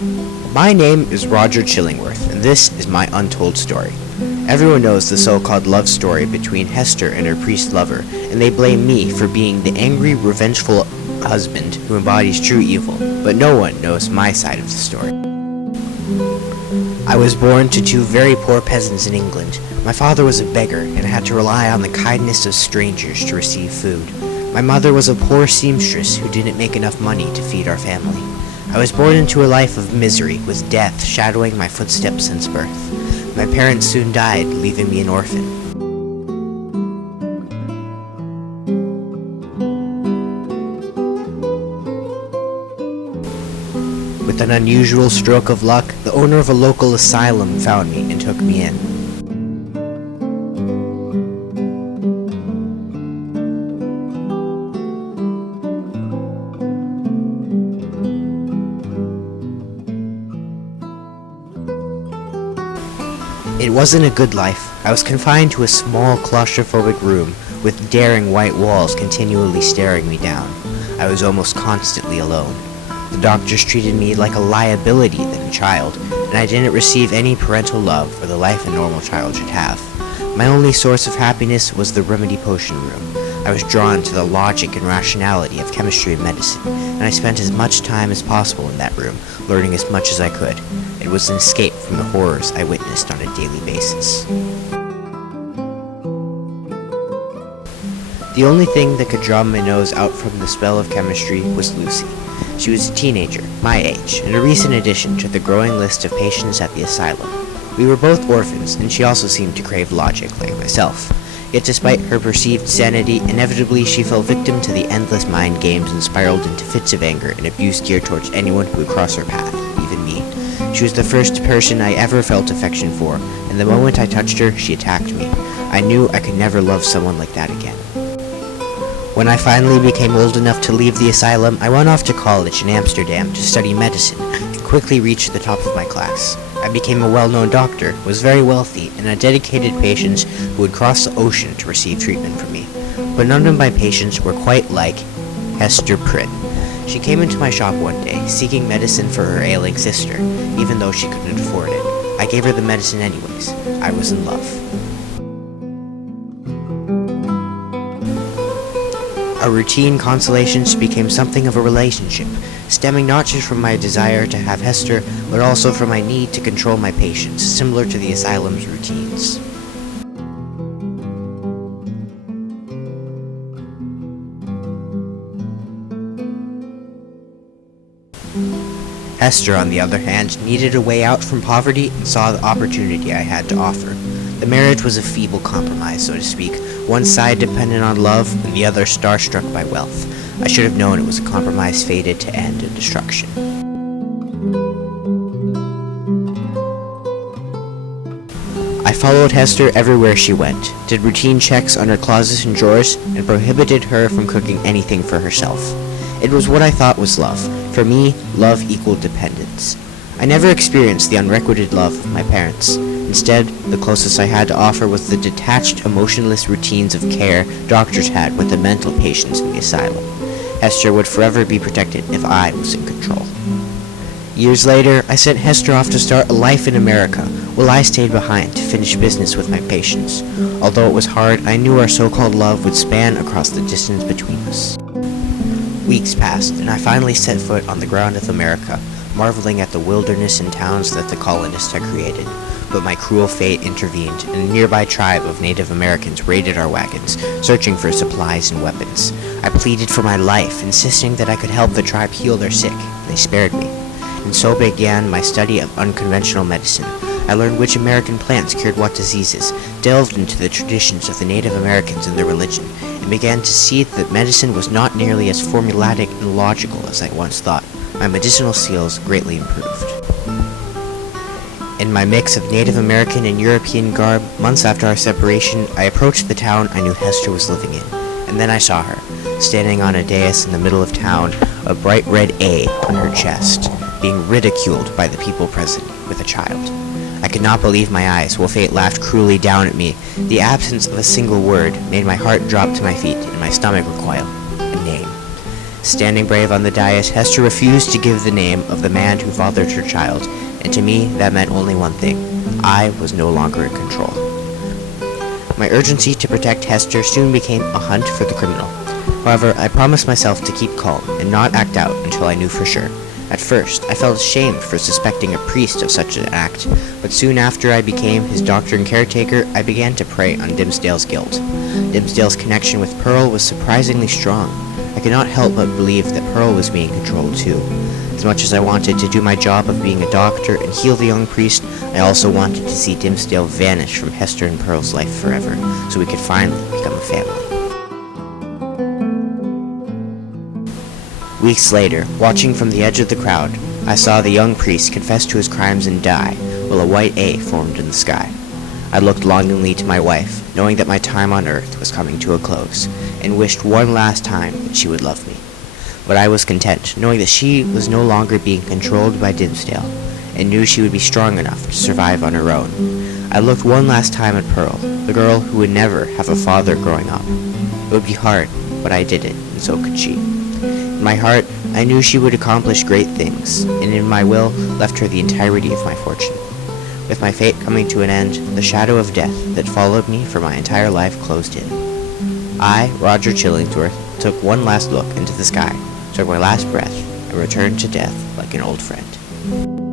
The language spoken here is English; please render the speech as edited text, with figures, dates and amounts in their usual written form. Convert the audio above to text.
My name is Roger Chillingworth, and this is my untold story. Everyone knows the so-called love story between Hester and her priest lover, and they blame me for being the angry, revengeful husband who embodies true evil, but no one knows my side of the story. I was born to two very poor peasants in England. My father was a beggar and had to rely on the kindness of strangers to receive food. My mother was a poor seamstress who didn't make enough money to feed our family. I was born into a life of misery, with death shadowing my footsteps since birth. My parents soon died, leaving me an orphan. With an unusual stroke of luck, the owner of a local asylum found me and took me in. It wasn't a good life. I was confined to a small claustrophobic room with daring white walls continually staring me down. I was almost constantly alone. The doctors treated me like a liability than a child, and I didn't receive any parental love or the life a normal child should have. My only source of happiness was the remedy potion room. I was drawn to the logic and rationality of chemistry and medicine, and I spent as much time as possible in that room, learning as much as I could. It was an escape from the horrors I witnessed on a daily basis. The only thing that could draw my nose out from the spell of chemistry was Lucy. She was a teenager, my age, and a recent addition to the growing list of patients at the asylum. We were both orphans, and she also seemed to crave logic like myself. Yet despite her perceived sanity, inevitably she fell victim to the endless mind games and spiraled into fits of anger and abuse geared towards anyone who would cross her path, even me. She was the first person I ever felt affection for, and the moment I touched her, she attacked me. I knew I could never love someone like that again. When I finally became old enough to leave the asylum, I went off to college in Amsterdam to study medicine and quickly reached the top of my class. I became a well-known doctor, was very wealthy, and had dedicated patients who would cross the ocean to receive treatment from me. But none of my patients were quite like Hester Prynne. She came into my shop one day, seeking medicine for her ailing sister, even though she couldn't afford it. I gave her the medicine anyways. I was in love. Our routine consolations became something of a relationship, stemming not just from my desire to have Hester, but also from my need to control my patients, similar to the asylum's routines. Hester, on the other hand, needed a way out from poverty and saw the opportunity I had to offer. The marriage was a feeble compromise, so to speak, one side dependent on love and the other starstruck by wealth. I should have known it was a compromise fated to end in destruction. I followed Hester everywhere she went, did routine checks on her closets and drawers, and prohibited her from cooking anything for herself. It was what I thought was love. For me, love equaled dependence. I never experienced the unrequited love of my parents. Instead, the closest I had to offer was the detached, emotionless routines of care doctors had with the mental patients in the asylum. Hester would forever be protected if I was in control. Years later, I sent Hester off to start a life in America, while I stayed behind to finish business with my patients. Although it was hard, I knew our so-called love would span across the distance between us. Weeks passed, and I finally set foot on the ground of America, marveling at the wilderness and towns that the colonists had created. But my cruel fate intervened, and a nearby tribe of Native Americans raided our wagons, searching for supplies and weapons. I pleaded for my life, insisting that I could help the tribe heal their sick. They spared me. And so began my study of unconventional medicine. I learned which American plants cured what diseases, delved into the traditions of the Native Americans and their religion, and began to see that medicine was not nearly as formulatic and logical as I once thought. My medicinal skills greatly improved. In my mix of Native American and European garb, months after our separation, I approached the town I knew Hester was living in, and then I saw her, standing on a dais in the middle of town, a bright red A on her chest, being ridiculed by the people present with a child. I could not believe my eyes, while fate laughed cruelly down at me. The absence of a single word made my heart drop to my feet and my stomach recoil. A name. Standing brave on the dais, Hester refused to give the name of the man who fathered her child, and to me that meant only one thing. I was no longer in control. My urgency to protect Hester soon became a hunt for the criminal. However, I promised myself to keep calm and not act out until I knew for sure. At first, I felt ashamed for suspecting a priest of such an act, but soon after I became his doctor and caretaker, I began to prey on Dimmesdale's guilt. Dimmesdale's connection with Pearl was surprisingly strong. I could not help but believe that Pearl was being controlled too. As much as I wanted to do my job of being a doctor and heal the young priest, I also wanted to see Dimmesdale vanish from Hester and Pearl's life forever, so we could finally become a family. Weeks later, watching from the edge of the crowd, I saw the young priest confess to his crimes and die, while a white A formed in the sky. I looked longingly to my wife, knowing that my time on earth was coming to a close, and wished one last time that she would love me. But I was content, knowing that she was no longer being controlled by Dimmesdale, and knew she would be strong enough to survive on her own. I looked one last time at Pearl, the girl who would never have a father growing up. It would be hard, but I did it, and so could she. In my heart, I knew she would accomplish great things, and in my will left her the entirety of my fortune. With my fate coming to an end, the shadow of death that followed me for my entire life closed in. I, Roger Chillingsworth, took one last look into the sky, took my last breath, and returned to death like an old friend.